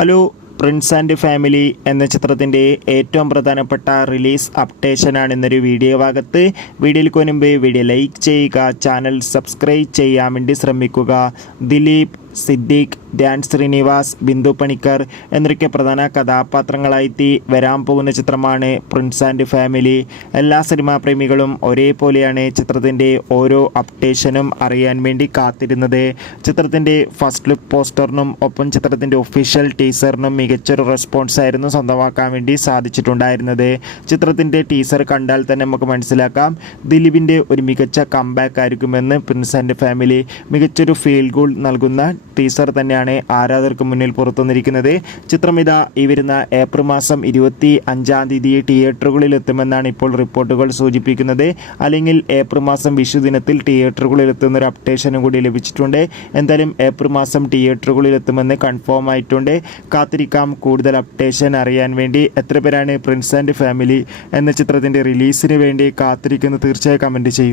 Hello, Prince and family എന്ന ചിത്രത്തിൻ്റെ ഏറ്റവും പ്രധാനപ്പെട്ട റിലീസ് അപ്ഡേഷനാണ് ഇന്നൊരു വീഡിയോ ഭാഗത്ത്. വീഡിയോയിൽ മുൻപ് വീഡിയോ ലൈക്ക് ചെയ്യുക, ചാനൽ സബ്സ്ക്രൈബ് ചെയ്യാൻ വേണ്ടി ശ്രമിക്കുക. ദിലീപ്, സിദ്ദീഖ്, ധ്യാൻ ശ്രീനിവാസ്, ബിന്ദു പണിക്കർ എന്നൊക്കെ പ്രധാന കഥാപാത്രങ്ങളായി വരാൻ പോകുന്ന ചിത്രമാണ് പ്രിൻസ് ആൻഡ് ഫാമിലി. എല്ലാ സിനിമാ പ്രേമികളും ഒരേപോലെയാണ് ചിത്രത്തിൻ്റെ ഓരോ അപ്ഡേഷനും അറിയാൻ വേണ്ടി കാത്തിരുന്നത്. ചിത്രത്തിൻ്റെ ഫസ്റ്റ് ലുക്ക് പോസ്റ്ററിനും ഒപ്പം ചിത്രത്തിൻ്റെ ഒഫീഷ്യൽ ടീസറിനും മികച്ചൊരു റെസ്പോൺസ് ആയിരുന്നു സ്വന്തമാക്കാൻ വേണ്ടി സാധിച്ചിട്ടുണ്ടായിരുന്നത്. ചിത്രത്തിൻ്റെ ടീസർ കണ്ടാൽ തന്നെ നമുക്ക് മനസ്സിലാക്കാം ദിലീപിൻ്റെ ഒരു മികച്ച കംബാക്ക് ആയിരിക്കുമെന്ന്. പ്രിൻസ് ആൻഡ് ഫാമിലി മികച്ചൊരു ഫീൽ ഗുഡ് നൽകുന്ന ടീസർ തന്നെയാണ് ആരാധകർക്ക് മുന്നിൽ പുറത്തുവന്നിരിക്കുന്നത്. ചിത്രം ഇതാ ഈ വരുന്ന ഏപ്രിൽ മാസം 25 തിയേറ്ററുകളിൽ എത്തുമെന്നാണ് ഇപ്പോൾ റിപ്പോർട്ടുകൾ സൂചിപ്പിക്കുന്നത്. അല്ലെങ്കിൽ ഏപ്രിൽ മാസം വിഷു ദിനത്തിൽ തിയേറ്ററുകളിൽ എത്തുന്ന ഒരു അപ്ഡേഷനും കൂടി ലഭിച്ചിട്ടുണ്ട്. എന്തായാലും ഏപ്രിൽ മാസം തിയേറ്ററുകളിൽ എത്തുമെന്ന് കൺഫേം ആയിട്ടുണ്ട്. കാത്തിരിക്കാം കൂടുതൽ അപ്ഡേഷൻ അറിയാൻ വേണ്ടി. എത്ര പേരാണ് പ്രിൻസ് ആൻഡ് ഫാമിലി എന്ന ചിത്രത്തിൻ്റെ റിലീസിന് വേണ്ടി കാത്തിരിക്കുന്നത്? തീർച്ചയായും കമൻറ്റ് ചെയ്യും.